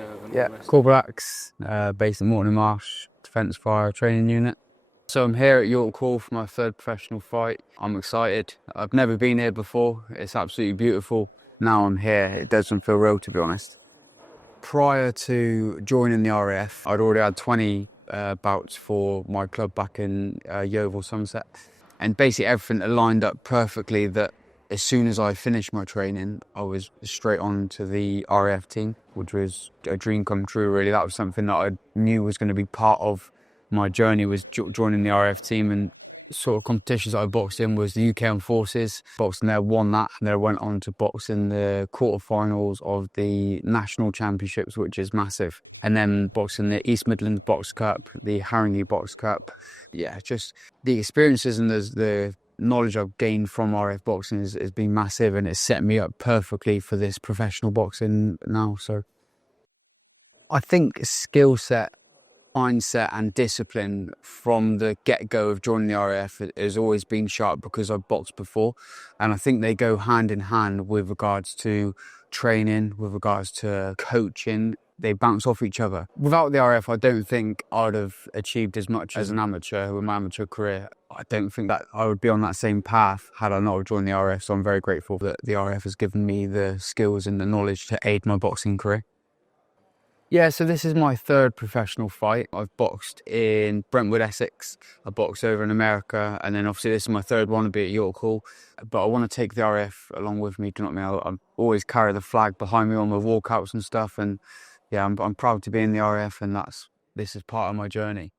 and Yeah, all the rest? Corporal Axe, based in Morton Marsh, Defence Fire Training Unit. So I'm here at York Hall for my third professional fight. I'm excited. I've never been here before. It's absolutely beautiful. Now I'm here, it doesn't feel real, to be honest. Prior to joining the RAF, I'd already had 20 bouts for my club back in Yeovil, Somerset. And basically everything lined up perfectly that as soon as I finished my training, I was straight on to the RAF team, which was a dream come true, really. That was something that I knew was going to be part of my journey, was joining the RAF team. And sort of competitions I boxed in was the UK Armed Forces. Boxed in there, won that, and then I went on to box in the quarterfinals of the national championships, which is massive. And then boxed in the East Midlands Box Cup, the Haringey Box Cup. Yeah, just the experiences and the knowledge I've gained from RAF boxing has been massive, and it's set me up perfectly for this professional boxing now. So I think skill set, mindset and discipline from the get-go of joining the RAF has always been sharp because I've boxed before, and I think they go hand in hand with regards to training, with regards to coaching. They bounce off each other. Without the RAF, I don't think I'd have achieved as much as an amateur with my amateur career. I don't think that I would be on that same path had I not joined the RAF, so I'm very grateful that the RAF has given me the skills and the knowledge to aid my boxing career. Yeah, so this is my third professional fight. I've boxed in Brentwood, Essex. I boxed over in America, and then obviously this is my third one to be at York Hall. But I want to take the RAF along with me, do you know what I mean? I always carry the flag behind me on my walkouts and stuff, and yeah, I'm proud to be in the RAF, and this is part of my journey.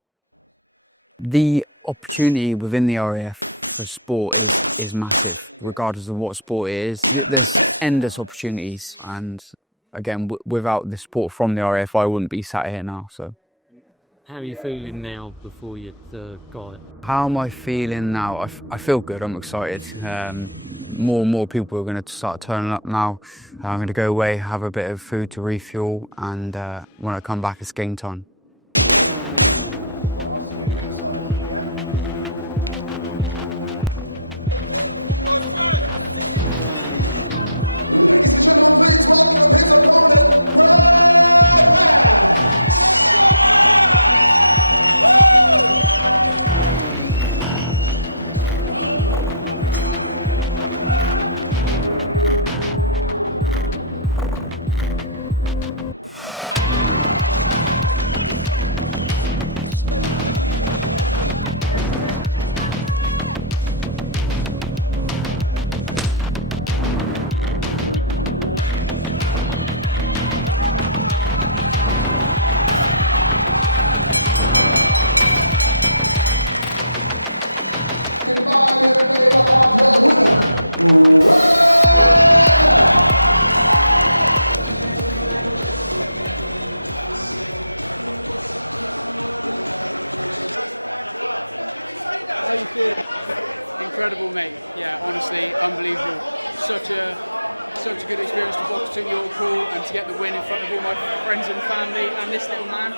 The opportunity within the RAF for sport is massive, regardless of what sport it is. There's endless opportunities, and again, without the support from the RAF, I wouldn't be sat here now. So, How are you feeling now before you got it? how am I feeling now? I feel good. I'm excited. More and more people are going to start turning up now. I'm going to go away, have a bit of food to refuel, and when I come back, it's game time. Well, I'll see you ringside, yeah? Ladies and gentlemen, please welcome his opponent, Brad Axe! Goodbye, in favor of the winner, Brad How you feeling? Incredible, mate. Yeah, honestly, unbelievable. Such a good experience to box at York Hall and to get the win in front of all my friends and family and this little man.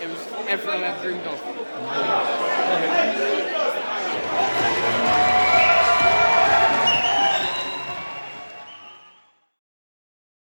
It was everything I've ever dreamed of.